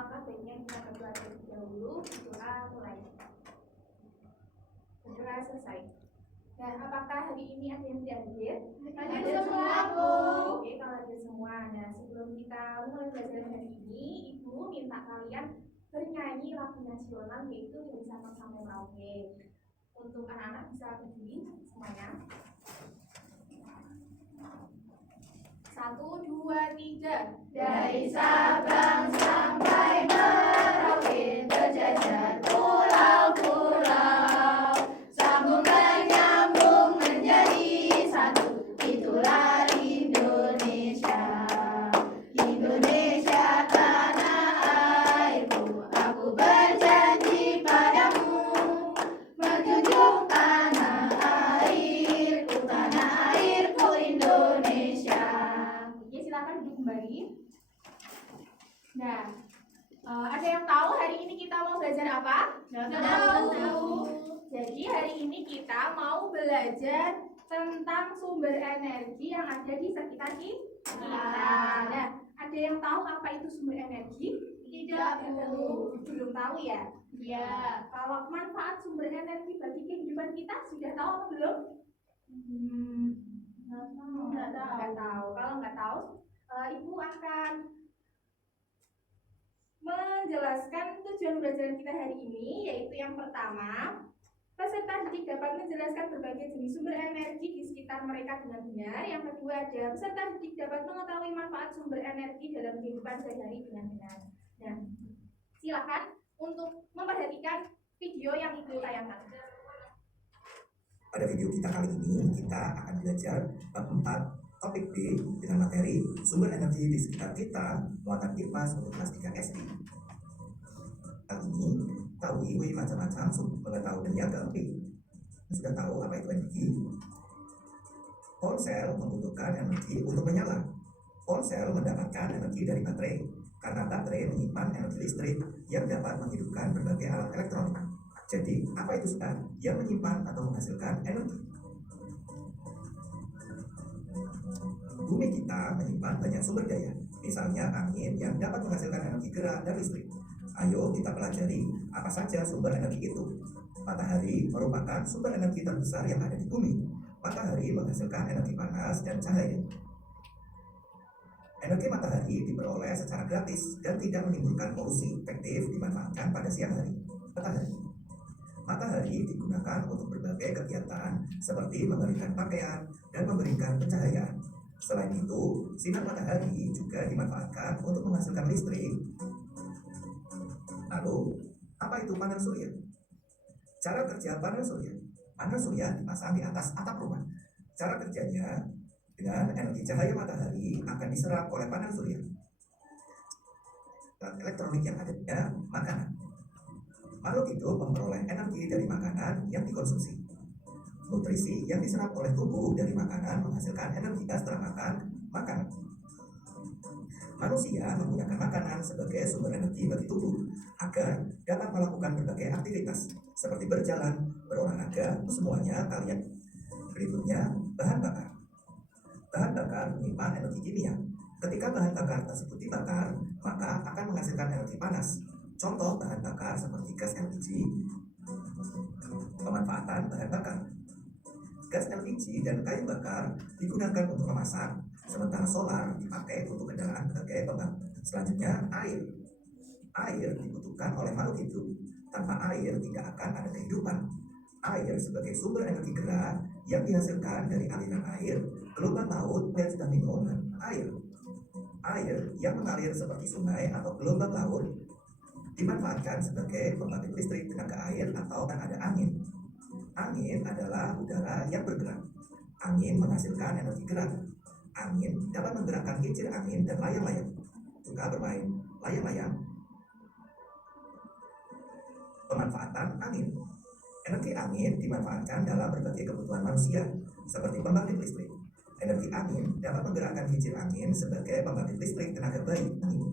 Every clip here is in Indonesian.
alangkah baiknya kita berdoa terlebih dahulu. Doa mulai. Berdoa selesai. Dan apakah hari ini ada yang tidak hadir? Ada semua, Bu. Oke, kalau ada semua. Nah, sebelum kita mulai belajar hari ini, Ibu minta kalian bernyanyi lagu nasional yaitu dari Sabang sampai Merauke. Untuk anak-anak bisa berdiri semuanya. 1, 2, 3. Dari Sabang sampai Merauke berjajar pulau-pulau, sambung menyambung menjadi satu, itulah Indonesia. Indonesia tanah airku, aku berjanji padamu, menjunjung tanah airku Indonesia. Silakan duduk kembali. Nah, ada yang tahu hari ini kita mau belajar apa? Tahu. Jadi hari ini kita mau belajar tentang sumber energi yang ada di sekitar kita. Nah, ada yang tahu apa itu sumber energi? Tidak, Bu. Belum tahu ya? Ya. Kalau manfaat sumber energi bagi kehidupan kita sudah tahu apa belum? Nggak tahu. Kalau nggak tahu, Ibu akan menjelaskan tujuan pembelajaran kita hari ini, yaitu yang pertama, peserta didik dapat menjelaskan berbagai jenis sumber energi di sekitar mereka dengan benar. Yang kedua, ada peserta didik dapat mengetahui manfaat sumber energi dalam kehidupan sehari-hari dengan benar. Nah, silakan untuk memperhatikan video yang Ibu tayangkan. Pada video kita kali ini, kita akan belajar bab 4 topik B dengan materi sumber energi di sekitar kita, muatan IPAS untuk kelas 3 SD. Kali ini, tahu macam-macam sumber pengetahuan yang keempat. Sudah tahu apa itu energi? Ponsel membutuhkan energi untuk menyala. Ponsel mendapatkan energi dari baterai, karena baterai menyimpan energi listrik yang dapat menghidupkan berbagai alat elektronik. Jadi, apa itu sebab yang menyimpan atau menghasilkan energi? Bumi kita menyimpan banyak sumber daya, misalnya angin yang dapat menghasilkan energi gerak dan listrik. Ayo kita pelajari apa saja sumber energi itu. Matahari merupakan sumber energi terbesar yang ada di bumi. Matahari menghasilkan energi panas dan cahaya. Energi matahari diperoleh secara gratis dan tidak menimbulkan polusi, efektif dimanfaatkan pada siang hari. Matahari digunakan untuk berbagai kegiatan seperti mengeringkan pakaian dan memberikan pencahayaan. Selain itu, sinar matahari juga dimanfaatkan untuk menghasilkan listrik. Lalu, apa itu panel surya? Cara kerja panel surya. Panel surya dipasang di atas atap rumah. Cara kerjanya, dengan energi cahaya matahari akan diserap oleh panel surya. Elektronik yang adanya makanan. Makhluk hidup memperoleh energi dari makanan yang dikonsumsi. Nutrisi yang diserap oleh tubuh dari makanan menghasilkan energi setelah makan makanan. Manusia menggunakan makanan sebagai sumber energi bagi tubuh agar dapat melakukan berbagai aktivitas seperti berjalan, berolahraga, semuanya kalian. Berikutnya, bahan bakar. Bahan bakar menyimpan energi kimia. Ketika bahan bakar tersebut dibakar, maka akan menghasilkan energi panas. Contoh bahan bakar seperti gas LPG. Pemanfaatan bahan bakar. Gas LPG dan kayu bakar digunakan untuk memasak, sementara solar dipakai untuk kendaraan sebagai pembangkit. Selanjutnya, air. Air dibutuhkan oleh makhluk hidup. Tanpa air tidak akan ada kehidupan. Air sebagai sumber energi gerak yang dihasilkan dari aliran air, gelombang laut, dan sudah minum air. Air yang mengalir seperti sungai atau gelombang laut dimanfaatkan sebagai pembangkit listrik tenaga air atau ada angin. Angin adalah udara yang bergerak. Angin menghasilkan energi gerak. Angin dapat menggerakkan kincir angin dan layang-layang. Juga bermain layang-layang. Pemanfaatan angin. Energi angin dimanfaatkan dalam berbagai kebutuhan manusia, seperti pembangkit listrik. Energi angin dapat menggerakkan kincir angin sebagai pembangkit listrik tenaga bayi angin.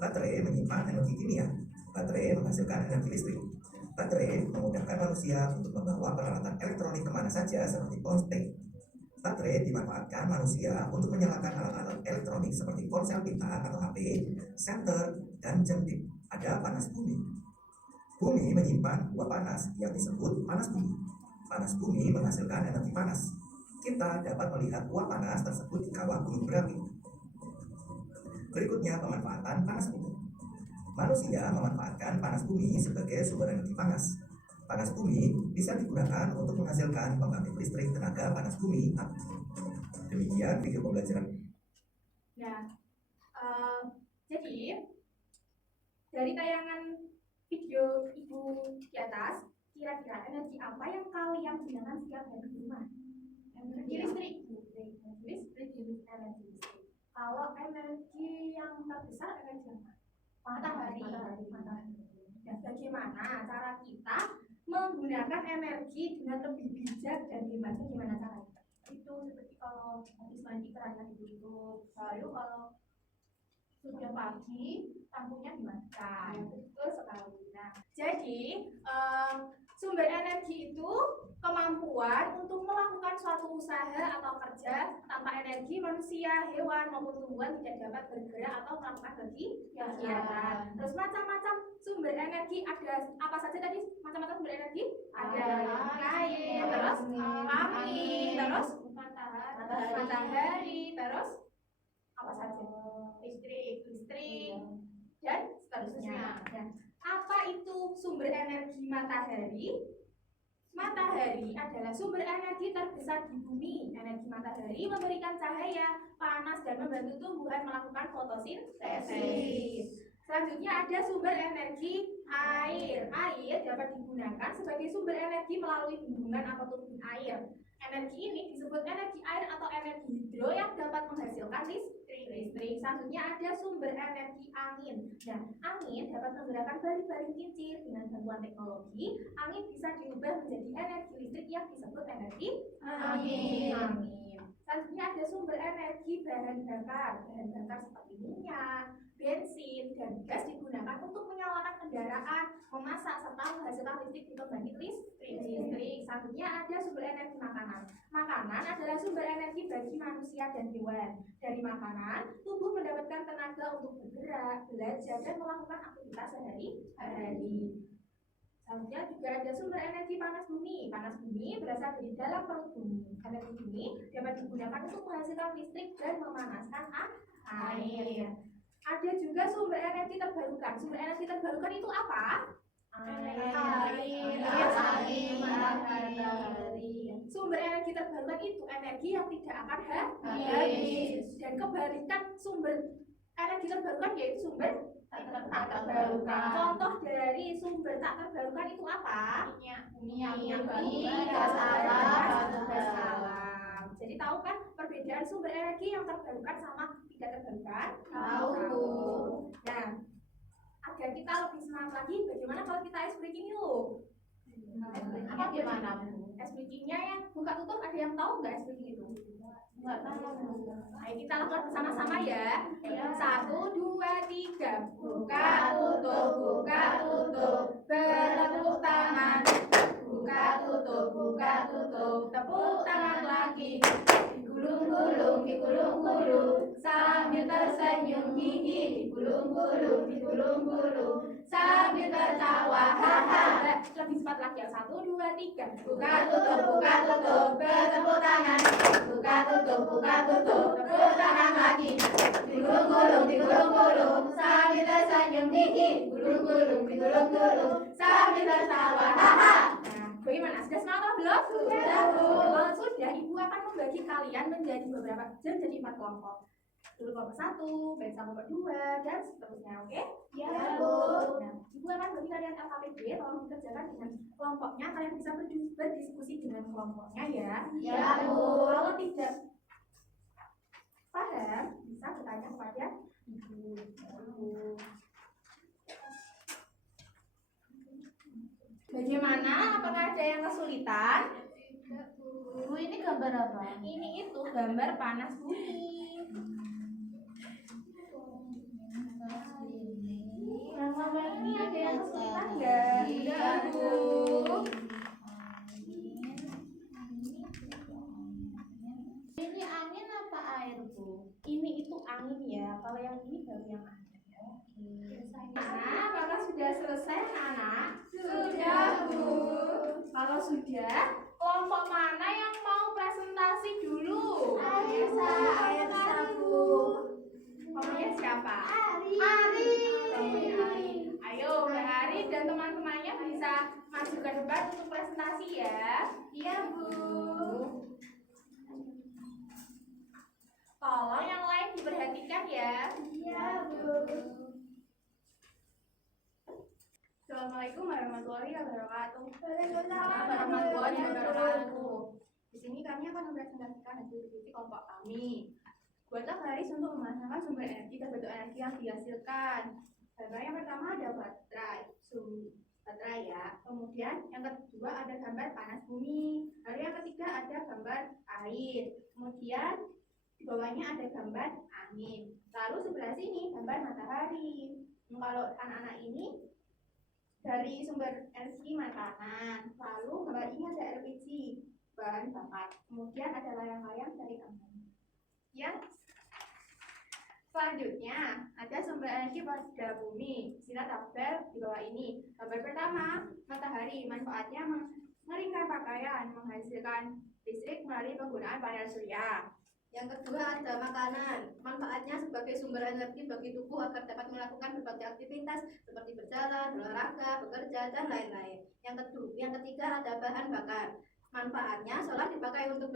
Baterai menyimpan energi kimia. Baterai menghasilkan energi listrik. Baterai memudahkan manusia untuk membawa peralatan elektronik kemana saja seperti ponsel. Baterai dimanfaatkan manusia untuk menyalakan alat-alat elektronik seperti ponsel pintar atau HP, senter, dan jentik. Ada panas bumi. Bumi menyimpan uap panas yang disebut panas bumi. Panas bumi menghasilkan energi panas. Kita dapat melihat uap panas tersebut di kawah gunung berapi. Berikutnya pemanfaatan panas bumi. Manusia memanfaatkan panas bumi sebagai sumber energi panas. Panas bumi bisa digunakan untuk menghasilkan pembangkit listrik tenaga panas bumi. Demikian video pembelajaran. Nah, jadi dari tayangan video Ibu di atas, kira-kira energi apa yang kalian gunakan setiap hari di rumah? Energi listrik. Energi listrik. Kalau energi yang terbesar energi apa? Matahari. Dan bagaimana cara kita menggunakan energi dengan lebih bijak dan hemat? Gimana caranya? Itu seperti kalau habis mandi kerannya ditutup, lalu kalau sudah pagi lampunya dimatikan. Betul sekali. Nah, jadi sumber energi itu kemampuan untuk melakukan suatu usaha atau kerja. Tanpa energi, manusia, hewan maupun tumbuhan tidak dapat bergerak atau melakukan kegiatan. Terus macam-macam sumber energi ada apa saja tadi? Macam-macam sumber energi ada air, terus angin, terus matahari, terus apa saja? Listrik, dan seterusnya. Ya. Apa itu sumber energi matahari? Matahari adalah sumber energi terbesar di bumi. Energi matahari memberikan cahaya, panas, dan membantu tumbuhan melakukan fotosintesis. Selanjutnya ada sumber energi air. Air dapat digunakan sebagai sumber energi melalui bendungan atau turbin air. Energi ini disebut energi air atau energi hidro yang dapat menghasilkan listrik. Selanjutnya ada sumber energi angin. Nah, angin dapat menggerakkan baling-baling kincir. Dengan bantuan teknologi, angin bisa diubah menjadi energi listrik yang disebut energi angin. Selanjutnya ada sumber energi bahan bakar. Bahan bakar seperti minyak, bensin, dan gas digunakan untuk menyalakan kendaraan, memasak, serta menghasilkan listrik di pembangkit listrik. Selanjutnya ada sumber energi makanan. Makanan adalah sumber energi bagi manusia dan hewan. Dari makanan, tubuh mendapatkan tenaga untuk bergerak, belajar, dan melakukan aktivitas sehari-hari. Selanjutnya juga ada sumber energi panas bumi. Panas bumi berasal dari dalam perut bumi. Energi bumi dapat digunakan untuk menghasilkan listrik dan memanaskan air. Ada juga sumber energi terbarukan. Sumber energi terbarukan itu apa? Sumber energi terbarukan itu energi yang tidak akan habis. Dan kebalikan sumber energi terbarukan yaitu sumber tak terbarukan. Contoh dari sumber tak terbarukan itu apa? Minyak gas alam. Jadi tahu kan perbedaan sumber energi yang terbarukan sama tidak terbarukan? Tahu. Nah, agar kita lebih semangat lagi, bagaimana kalau kita ice breaking yuk? Apa gimana? Ice breakingnya yang buka tutup ada yang tahu nggak ice breaking itu? Nggak tahu. Ayo kita lakukan bersama-sama ya. 1, 2, 3. Buka tutup, bertepuk tangan. Buka tutup, tepuk tangan lagi. Digulung-gulung, sambil tersenyum gigi. Digulung-gulung, sambil tertawa. Haha. Lebih cepat lagi ya. 1, 2, 3. Buka tutup, bertepuk tangan. Buka tutup, tepuk tangan lagi. Digulung-gulung, sambil tersenyum gigi. Digulung-gulung, sambil tertawa. Haha. Bagaimana? Sudah semangat atau belum? Sudah. Kalau sudah, Ibu akan membagi kalian menjadi beberapa jam jadi 4 kelompok. Dulu kelompok 1, baik sama kelompok 2, dan seterusnya, oke? Ya, Bu. Nah, Ibu akan bagi kalian alfabet B, tolong dikerjakan dengan kelompoknya. Kalian bisa berdiskusi dengan kelompoknya ya. Ya, Bu. Kalau tidak paham, bisa bertanya kepada Ibu. Bagaimana? Apakah ada yang kesulitan? Bu, ini gambar apa? Ini itu gambar panas bumi. Yang sama ini ada yang kesulitan nggak? Tidak, Bu. Ini angin apa air, Bu? Ini itu angin ya. Kalau yang ini baru yang air. Oke. Nah, apakah sudah selesai anak-anak? Sudah, Bu. Kalau sudah, kelompok mana yang mau presentasi dulu? Ayo, Bu. Namanya siapa? Ari. Namanya Ari. Ayo, Mbak Ari dan teman-temannya bisa maju ke depan untuk presentasi ya. Iya, Bu. Tolong yang lain diperhatikan ya. Iya, Bu. Assalamualaikum warahmatullahi wabarakatuh. Waalaikumsalam Warahmatullahi wabarakatuh. Di sini kami akan mempresentasikan hasil diskusi kelompok kami. Buatlah garis untuk memasangkan sumber energi dan bentuk energi yang dihasilkan. Gambar yang pertama ada baterai ya. Kemudian yang kedua ada gambar panas bumi. Lalu yang ketiga ada gambar air. Kemudian di bawahnya ada gambar angin. Lalu sebelah sini gambar matahari. Kalau anak-anak ini dari sumber energi makanan. Lalu gambar ini ada LPG, bahan bakar. Kemudian ada layang-layang dari gambar. Yang selanjutnya ada sumber energi pada bumi. Sila tabel di bawah ini. Gambar pertama, matahari. Manfaatnya mengeringkan pakaian, menghasilkan listrik melalui penggunaan panel surya. Yang kedua ada makanan. Manfaatnya sebagai sumber energi bagi tubuh agar dapat melakukan berbagai aktivitas seperti berjalan, berolahraga, bekerja, dan lain-lain. Yang ketiga ada bahan bakar. Manfaatnya solar dipakai untuk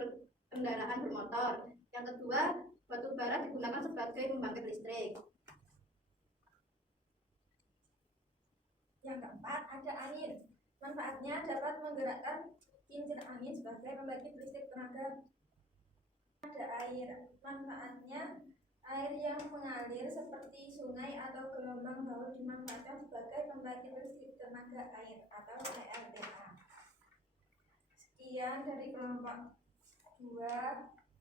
kendaraan bermotor. Yang kedua, batu bara digunakan sebagai pembangkit listrik. Yang keempat ada angin. Manfaatnya dapat menggerakkan kincir angin sebagai pembangkit listrik tenaga. Ada air. Manfaatnya air yang mengalir seperti sungai atau gelombang laut dimanfaatkan sebagai pembangkit listrik tenaga air atau PLTA. Sekian dari kelompok 2.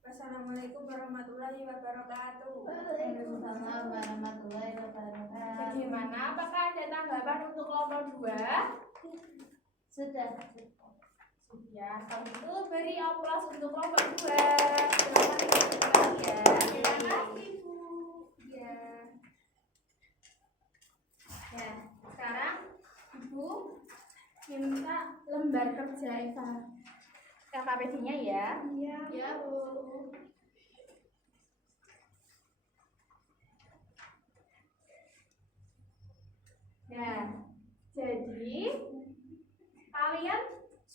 Wassalamualaikum warahmatullahi wabarakatuh. Waalaikumsalam warahmatullahi wabarakatuh. Bagaimana? Apakah ada tanggapan untuk kelompok 2? Sudah. Ya, kalau itu beri aplaus untuk kelompok 2. Selamat berkembang ya. Terima kasih, Bu. Ya. Ya, sekarang Ibu minta lembar kerja KKPD-nya ya. Iya. Ya, Bu. Nah, jadi kalian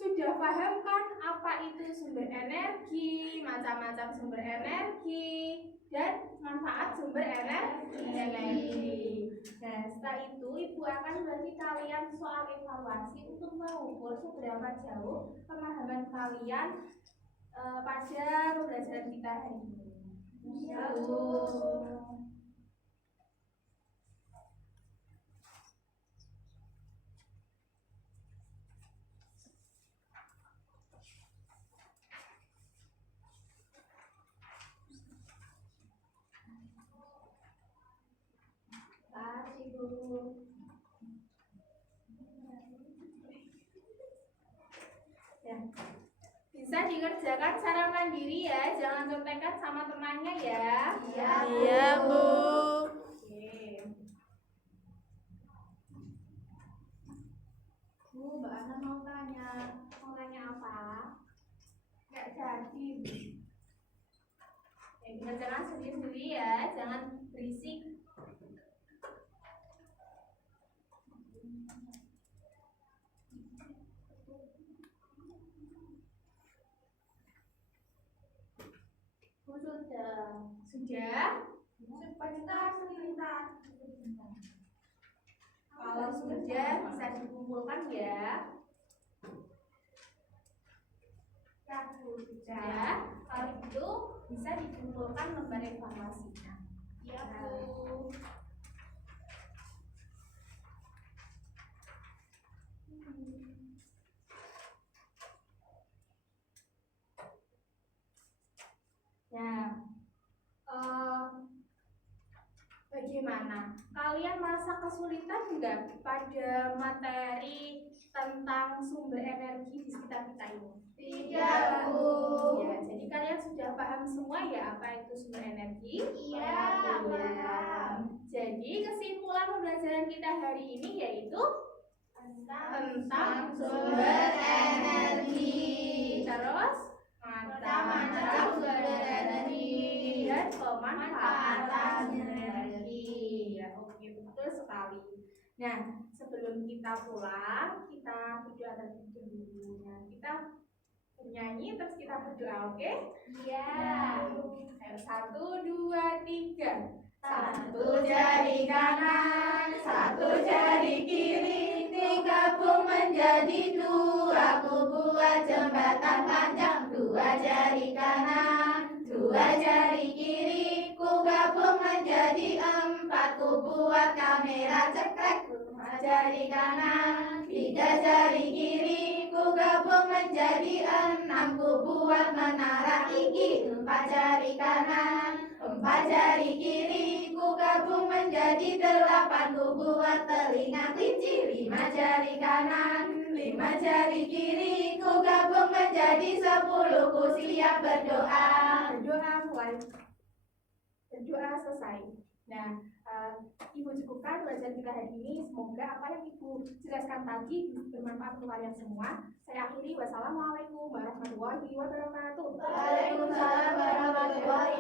sudah paham kan apa itu sumber energi, macam-macam sumber energi, dan manfaat sumber energi. Nah, setelah itu Ibu akan bagi kalian soal evaluasi untuk mengukur seberapa jauh pemahaman kalian pada pembelajaran kita hari ini. Iya, Bu. Kasih, Bu. Ya. Bisa dikerjakan secara mandiri ya, jangan contekan sama temannya ya. Iya, Bu. Oke. Bu, Mbak Ana mau tanya apa? Nggak jadi. Ya, dikerjakan sendiri-sendiri ya, jangan berisik. Bu, sudah. Sudah? Sebentar. Kalau sudah bisa dikumpulkan ya. Sudah. Kalau itu bisa dikumpulkan lembar evaluasinya. Iya, Bu. Nah, bagaimana? Kalian merasa kesulitan nggak pada materi tentang sumber energi di sekitar kita ini? Tidak, Bu. Ya, jadi kalian sudah paham semua ya apa itu sumber energi? Iya, paham. Jadi kesimpulan pembelajaran kita hari ini yaitu tentang sumber energi. Terus Macam-macam sumber energi. dan pemanfaatan Energi. energi. Ya, oke, betul sekali. Nah, sebelum kita pulang, kita berdoa terlebih dahulu. Nah, kita bernyanyi terus kita berdoa, oke? Iya. Ayo, 1, 2, 3. Satu jari kanan, satu jari kiri, digabung menjadi dua. Ku buat jembatan panjang, dua jari kanan, dua jari kiri. Ku gabung menjadi empat. Ku buat kamera cekrek, dua jari kanan, tiga jari kiri. Ku gabung menjadi enam. Ku buat menara tinggi, empat jari kanan, empat jari kiri. Ku gabung menjadi delapan. Ku buat telinga kelinci, lima jari kanan, lima jari kiri. Ku gabung menjadi 10. Ku siap berdoa. Berdoa mulai. Berdoa selesai. Nah, Ibu cukupkan pelajaran kita hari ini. Semoga apa yang Ibu jelaskan tadi bermanfaat untuk kalian semua. Saya akhiri. Wassalamualaikum warahmatullahi wabarakatuh. Waalaikumsalam warahmatullahi